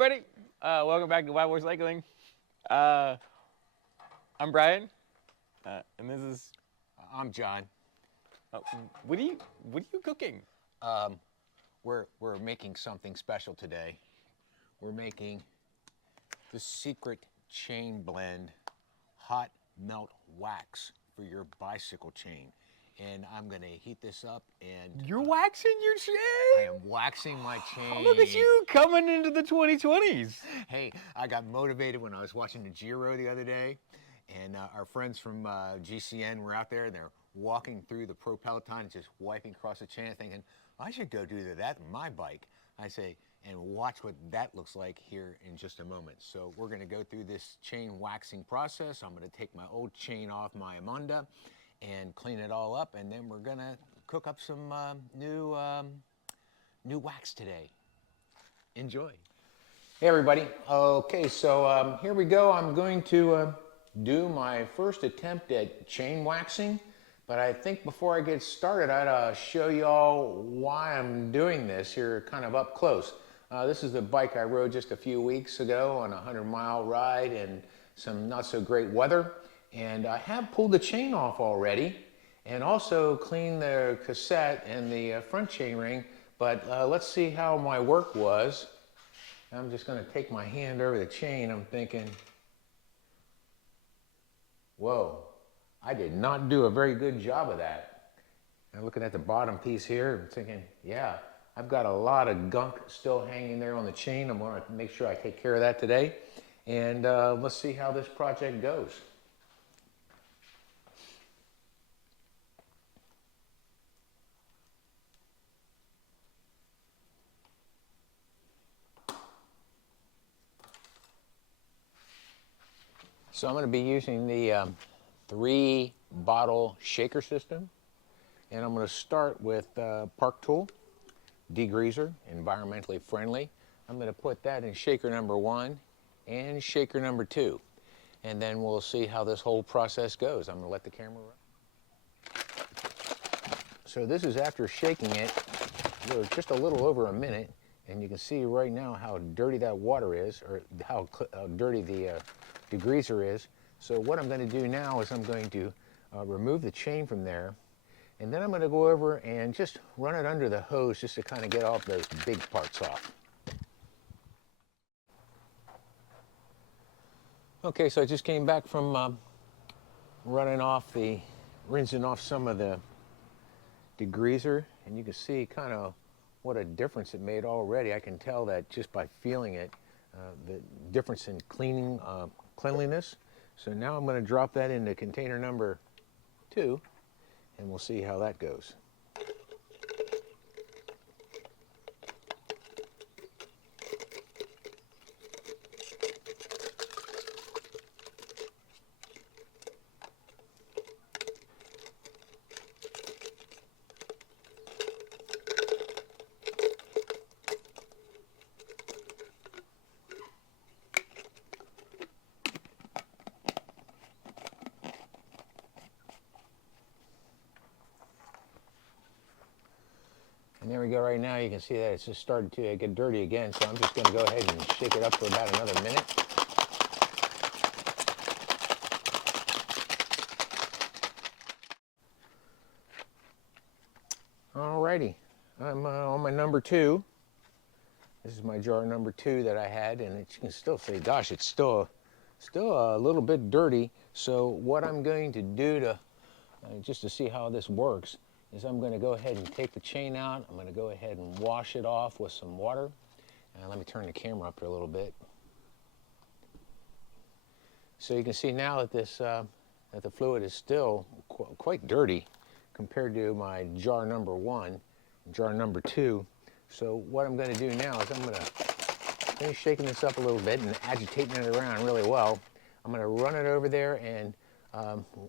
everybody. Welcome back to Wild War Cycling. I'm Brian, and this is. I'm John. Uh, what are you cooking? We're making something special today. We're making the Secret Chain Blend hot melt wax for your bicycle chain. And I'm gonna heat this up and You're waxing your chain? I am waxing my chain. Oh, look at you coming into the 2020s. Hey, I got motivated when I was watching the Giro the other day, and our friends from GCN were out there, and they're walking through the Pro Peloton, just wiping across the chain, thinking, I should go do that on my bike. I say, and watch what that looks like here in just a moment. So we're gonna go through this chain waxing process. I'm gonna take my old chain off my Amanda and clean it all up, and then we're gonna cook up some new wax today. Enjoy. Hey everybody. Okay, so here we go. I'm going to do my first attempt at chain waxing, but I think before I get started, I'd show y'all why I'm doing this here kind of up close. This is the bike I rode just a few weeks ago on a 100-mile ride in some not so great weather. And I have pulled the chain off already and also cleaned the cassette and the front chain ring, but let's see how my work was. I'm just going to take my hand over the chain. I'm thinking, whoa, I did not do a very good job of that. And looking at the bottom piece here, I'm thinking, yeah, I've got a lot of gunk still hanging there on the chain. I'm going to make sure I take care of that today. And let's see how this project goes. So I'm going to be using the 3-bottle shaker system, and I'm going to start with Park Tool degreaser, environmentally friendly. I'm going to put that in shaker number 1 and shaker number 2, and then we'll see how this whole process goes. I'm going to let the camera run. So this is after shaking it just a little over a minute, and you can see right now how dirty that water is, or how dirty the degreaser is. So what I'm going to do now is I'm going to remove the chain from there, and then I'm going to go over and just run it under the hose just to kind of get all those big parts off. Okay, so I just came back from rinsing off some of the degreaser, and you can see kind of what a difference it made already. I can tell that just by feeling it, the difference in cleanliness. So now I'm going to drop that into container number 2, and we'll see how that goes. And there we go. Right now you can see that it's just started to get dirty again, so I'm just going to go ahead and shake it up for about another minute. Alrighty, I'm on my number 2. This is my jar number 2 that I had, and you can still see, gosh, it's still a little bit dirty. So what I'm going to do to just to see how this works is I'm going to go ahead and take the chain out. I'm going to go ahead and wash it off with some water. And let me turn the camera up here a little bit. So you can see now that this that the fluid is still quite dirty compared to my jar number 1, jar number 2. So what I'm going to do now is I'm going to finish shaking this up a little bit and agitating it around really well. I'm going to run it over there and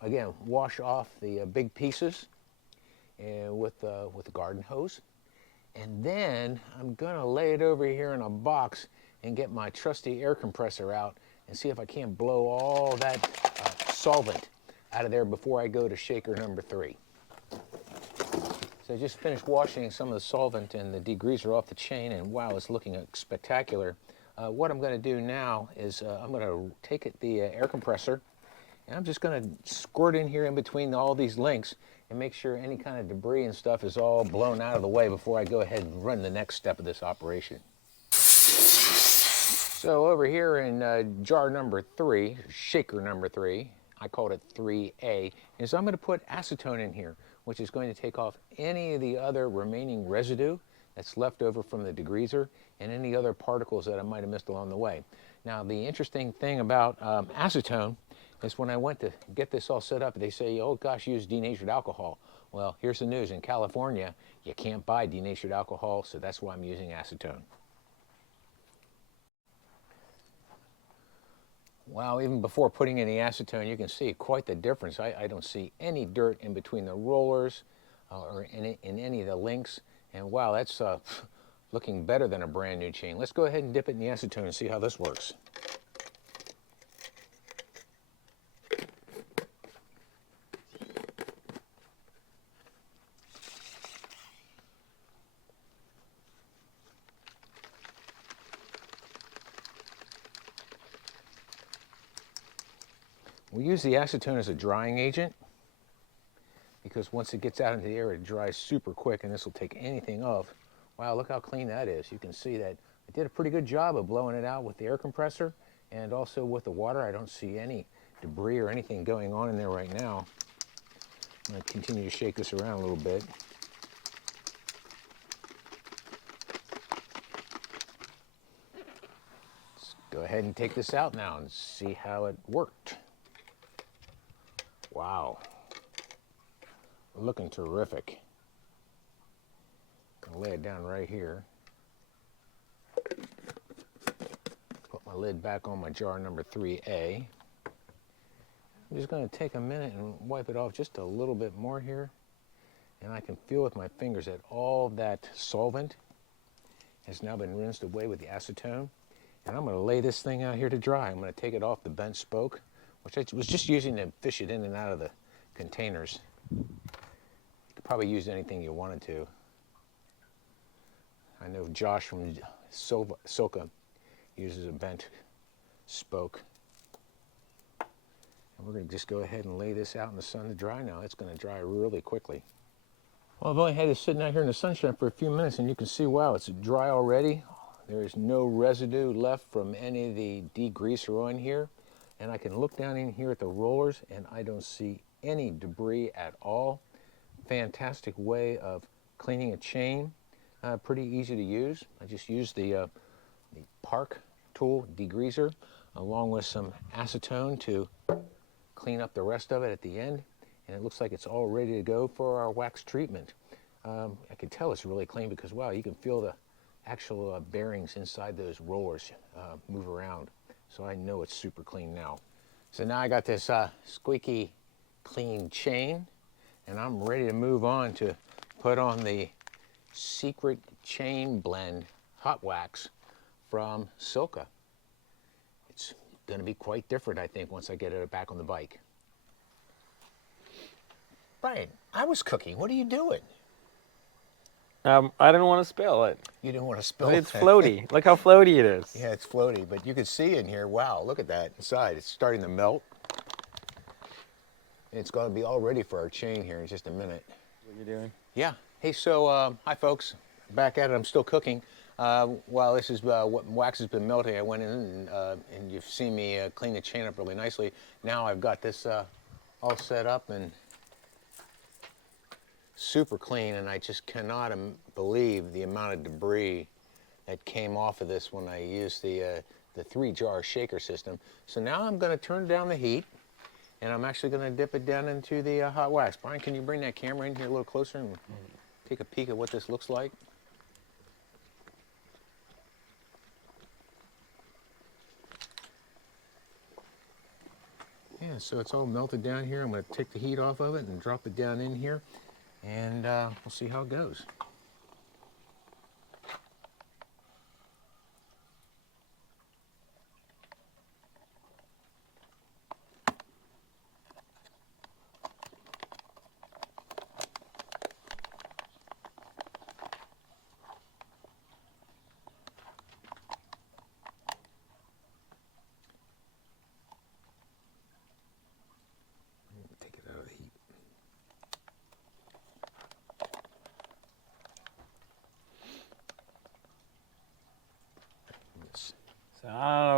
again wash off the big pieces with the garden hose, and then I'm gonna lay it over here in a box and get my trusty air compressor out and see if I can't blow all that solvent out of there before I go to shaker number 3. So I just finished washing some of the solvent and the degreaser off the chain, and wow, it's looking spectacular. what I'm going to do now is I'm going to take the air compressor, and I'm just going to squirt in here in between all these links and make sure any kind of debris and stuff is all blown out of the way before I go ahead and run the next step of this operation. So over here in jar number 3, shaker number 3, I called it 3A, is I'm going to put acetone in here, which is going to take off any of the other remaining residue that's left over from the degreaser and any other particles that I might have missed along the way. Now, the interesting thing about acetone is when I went to get this all set up, they say, oh gosh, use denatured alcohol. Well, here's the news. In California, you can't buy denatured alcohol, so that's why I'm using acetone. Wow, even before putting in the acetone, you can see quite the difference. I don't see any dirt in between the rollers or in any of the links. And wow, that's looking better than a brand new chain. Let's go ahead and dip it in the acetone and see how this works. We use the acetone as a drying agent because once it gets out into the air, it dries super quick, and this will take anything off. Wow, look how clean that is. You can see that I did a pretty good job of blowing it out with the air compressor and also with the water. I don't see any debris or anything going on in there right now. I'm going to continue to shake this around a little bit. Let's go ahead and take this out now and see how it worked. Wow, looking terrific. I'll lay it down right here. Put my lid back on my jar number 3A. I'm just going to take a minute and wipe it off just a little bit more here. And I can feel with my fingers that all that solvent has now been rinsed away with the acetone. And I'm going to lay this thing out here to dry. I'm going to take it off the bent spoke, which I was just using to fish it in and out of the containers. You could probably use anything you wanted to. I know Josh from Silca uses a bent spoke. And we're going to just go ahead and lay this out in the sun to dry now. It's going to dry really quickly. Well, I've only had it sitting out here in the sunshine for a few minutes, and you can see, wow, it's dry already. There is no residue left from any of the degreaser on here. And I can look down in here at the rollers, and I don't see any debris at all. Fantastic way of cleaning a chain. Pretty easy to use. I just used the Park tool degreaser along with some acetone to clean up the rest of it at the end. And it looks like it's all ready to go for our wax treatment. I can tell it's really clean because, wow, you can feel the actual bearings inside those rollers move around. So I know it's super clean now. So now I got this squeaky clean chain, and I'm ready to move on to put on the Secret Chain Blend hot wax from Silca. It's going to be quite different, I think, once I get it back on the bike. Brian, I was cooking. What are you doing? I didn't want to spill it. You didn't want to spill Look, it. it's floaty. Look how floaty it is. Yeah, it's floaty, but you can see in here, wow, look at that inside. It's starting to melt. It's going to be all ready for our chain here in just a minute. What you're doing? Yeah. Hey, so, hi folks. Back at it. I'm still cooking. While this is what wax has been melting, I went in and you've seen me clean the chain up really nicely. Now I've got this all set up and super clean, and I just cannot believe the amount of debris that came off of this when I used the 3-jar shaker system. So now I'm going to turn down the heat, and I'm actually going to dip it down into the hot wax. Brian, can you bring that camera in here a little closer and take a peek at what this looks like? Yeah, so it's all melted down here. I'm going to take the heat off of it and drop it down in here, and we'll see how it goes.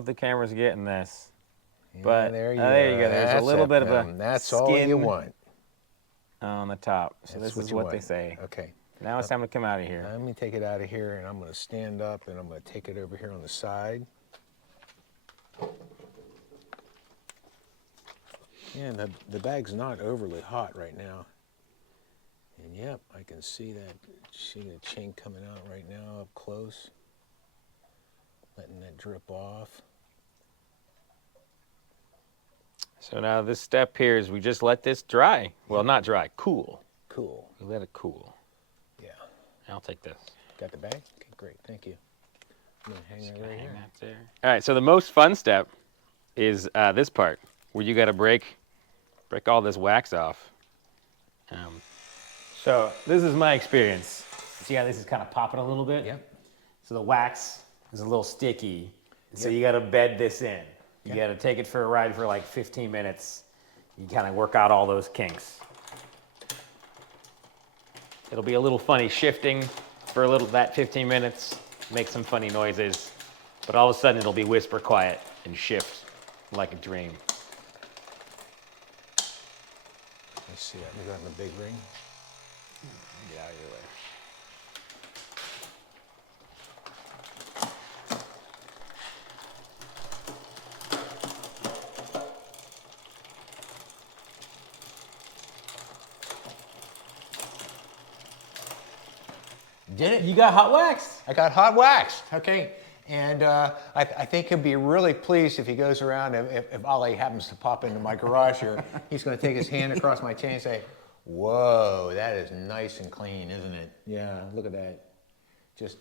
if the camera's getting this. Yeah, But there you go. There's That's a little it, bit of Bill. a That's all you skin want. on the top. So That's this is you what they want. say. Okay. Now it's time to come out of here. Let me take it out of here, and I'm going to stand up, and I'm going to take it over here on the side. Yeah, the bag's not overly hot right now. And yep, I can see the chain coming out right now up close. Letting that drip off. So now this step here is we just let this dry. Well, not dry, cool. Cool. We let it cool. Yeah. I'll take this. Got the bag? Okay, great. Thank you. I'm going to hang it right here. That there. All right, so the most fun step is this part where you got to break all this wax off. So this is my experience. See how this is kind of popping a little bit? Yep. So the wax is a little sticky. So you got to bed this in. You got to take it for a ride for like 15 minutes. You kind of work out all those kinks. It'll be a little funny shifting for that 15 minutes, make some funny noises, but all of a sudden it'll be whisper quiet and shift like a dream. Let's see that. We got in the big ring. Get out of your way. Did it? You got hot wax? I got hot wax. Okay. And I think he'll be really pleased if he goes around, if Ollie happens to pop into my garage here, he's going to take his hand across my chain and say, whoa, that is nice and clean, isn't it? Yeah, look at that. Just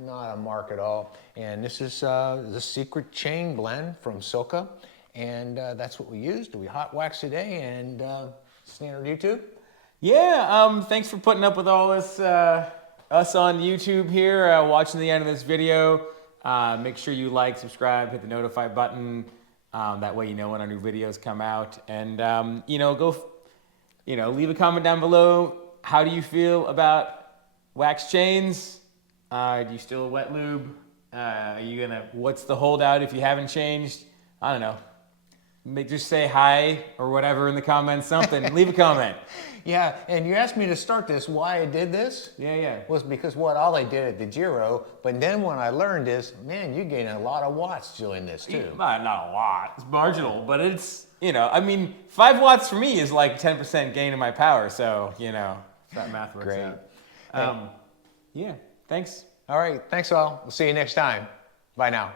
not a mark at all. And this is the Secret Chain Blend from Silca. And that's what we used. We hot waxed today and standard YouTube. Yeah, thanks for putting up with all this, us on YouTube here, watching the end of this video. Make sure you like, subscribe, hit the notify button. That way you know when our new videos come out. And, leave a comment down below. How do you feel about wax chains? Do you still wet lube? What's the holdout if you haven't changed? I don't know. Just say hi or whatever in the comments, something. Leave a comment. Yeah, and you asked me to start this, why I did this? Yeah. Was because what Ollie did at the Giro, but then when I learned this, man, you gain a lot of watts doing this too. Not a lot. It's marginal, but it's, 5 watts for me is like 10% gain in my power, so, that math works Great. out. Yeah, thanks. All right, thanks all. We'll see you next time. Bye now.